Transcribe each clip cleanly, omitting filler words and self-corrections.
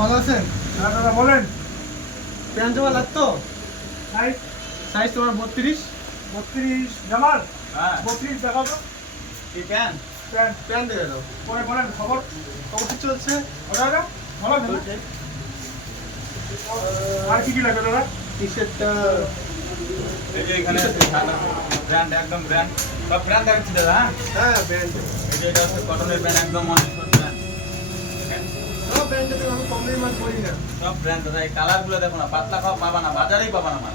ভালো আছেন? হ্যাঁ দাদা বলেন। প্যান্ট জামা লাগতো? সাইজ সাইজ তোমার 32। 32 জামাল। হ্যাঁ 32 দেখাও তো। কি প্যান্ট? প্যান্ট প্যান্ট দিয়ে দাও। পরে বলেন খবর। খবর কি চলছে? দাদা ভালো আছেন? আর কি কি লাগবে দাদা? টি-শার্টটা এই যে এখানে ব্র্যান্ড একদম ব্র্যান্ড সব ব্র্যান্ড দেখাচ্ছি দাদা। হ্যাঁ ব্যান্ড। এই যে এটা হচ্ছে কটনের ব্র্যান্ড একদম অনেক ব্র্যান্ড না ব্যান্ড তো আমি কম দামি মাল পরি না। সব ব্র্যান্ড দাদা। এই কালার গুলো দেখো না, পাতলা খাওয়া পাবা না, বাজারেই পাবা না মাল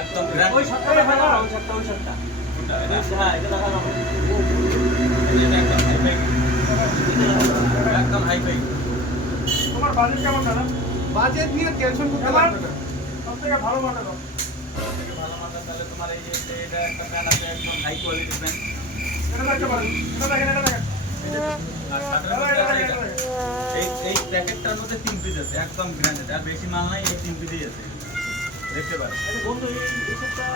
একদম ব্র্যান্ড। ওই সপ্তাহে দাদা হ্যাঁ এটা দেখা যাবে। এটা একদম হাই ফাই, একদম হাই ফাই। তোমার বাজেট কেমন দাদা? বাজেট নিয়ে টেনশন করতে লাগবে না। সবথেকে ভালো মানের দাও। থেকে ভালো মাল তাহলে তোমার এই যে এটা একটা প্যান্ট আছে একদম হাই কোয়ালিটি প্যান্ট। এটা দেখতে পারেন। এটা দেখেন এটা দেখেন। আর সাথে মধ্যে আছে এটা। এই প্যাকেটটার মধ্যে 3 পিস আছে একদম ব্র্যান্ডেড, আর বেশি মাল নাই, এই 3 পিসই আছে দেখতে পারো। বন্ধু এই সেটটা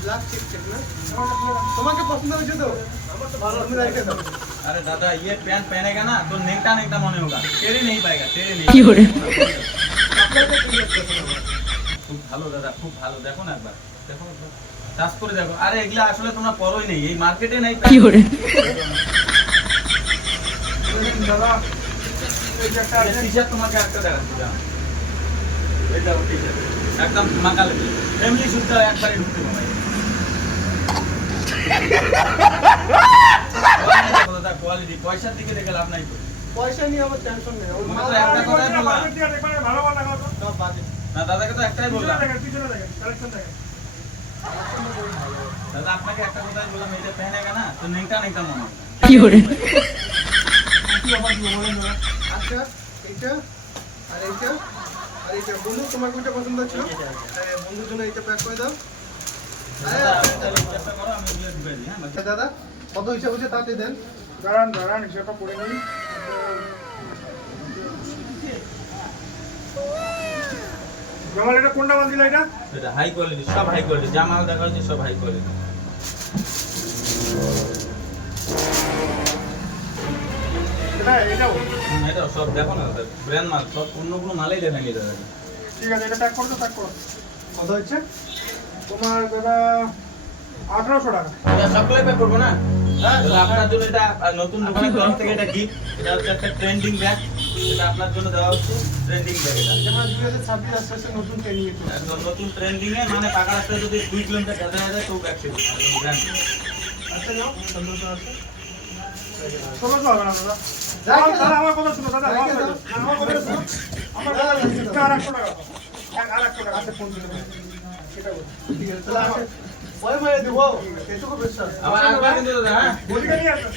ব্ল্যাক চেক না? আমারটা পুরো তোমাকে পছন্দ হয়েছে তো? আমার তো ভালো তুমি রেখে দাও। अरे दादा ये पैंट पहनेगा ना तो नेकटा नेकटा मने होगा, तेरे नहीं पाएगा, तेरे नहीं। খুব ভালো দাদা, খুব ভালো। দেখো না একবার, দেখো একবার টাচ করে দেখো। আরে এগুলা আসলে তোমরা পরোই নেই, এই মার্কেটে নাই দাদা এই যে একটা আছে টি-শার্ট তোমাকে একটা দেখাচ্ছি দাও। এটা টি-শার্ট একদম মাকাল ফ্যামিলি শুদ্ধ একবারে ঢুকতে পারবে। দাদা কোয়ালিটি পয়সার দিকে দেখে লাভ নাই তো। পয়সা নিয়ে আমার টেনশন নেই। ওর তোমাকে মাল তো একটা কথাই বললাম। বাজেট দিয়ে দেখবেন ভালো ভালো লাগাও তো। সব বাজেট। না দাদাকে তো একটাই বললাম, পিছনে দেখেন কালেকশন দেখেন। দাদা আপনাকে একটা কথাই বললাম, এটা পहनेगा না তো নেকটা নেকটা মনে হবে। কি অফার দিব বলেন দাদা? আচ্ছা এইটা আর এইটা আর এইটা বন্ধু তোমার কোনটা পছন্দ হচ্ছে? হ্যাঁ বন্ধুর জন্য এইটা প্যাক করে দাও। দাদা আপনি তাহলে চেষ্টা করো, আমি এগুলো ঢুকাই দিই। হ্যাঁ আচ্ছা দাদা কত হিসাব হচ্ছে তাড়াতাড়ি দেন। দাঁড়ান হিসাবটা করে নিই। জামাল এটা কোনটা মাল দিলা এটা? এটা হাই কোয়ালিটি, সব হাই কোয়ালিটি, যা মাল দেখা হচ্ছে সব হাই কোয়ালিটি। এটাও এটা সব দেখো না ব্র্যান্ড মাল, সব অন্যগুলো মালই দেখেনি দাদা। ঠিক আছে, এটা প্যাক করো তো, প্যাক করো। কত হচ্ছে তোমার দাদা? 1800 টাকা। এটা সবগুলো প্যাক করবো না? হ্যাঁ দাদা আপনার জন্য এটা নতুন দোকানের তরফ থেকে এটা গিফট। এটা হচ্ছে একটা ট্রেন্ডিং ব্যাগ, এটা আপনার জন্য দেওয়া হচ্ছে ট্রেন্ডিং ব্যাগ। এটা যেমন 2026 আসছে আসছে নতুন ট্রেনিং এ চলে। একদম নতুন ট্রেন্ডিং এ, মানে পাকা রাস্তায় যদি 2 কিলোমিটার যেতে হয় তো ব্যাগ ছিল ব্র্যান্ড। আচ্ছা নাও 1500 আছে। 1600 হবে না দাদা? রাখে দাও। দাদা আমার কথা শুনো দাদা, রাখে দাও। আমার কথা শুনো। আমার দাদা রাখে দাও। 800 টাকা। 800 টাকা। আচ্ছা ফোন দিলে সেটা বল। ঠিক আছে তাহলে আমি পরে মাইরে দেবো। এটুকু বিশ্বাস। আবার আসবে কিন্তু দাদা। হ্যাঁ বলিটা নিয়ে আসো।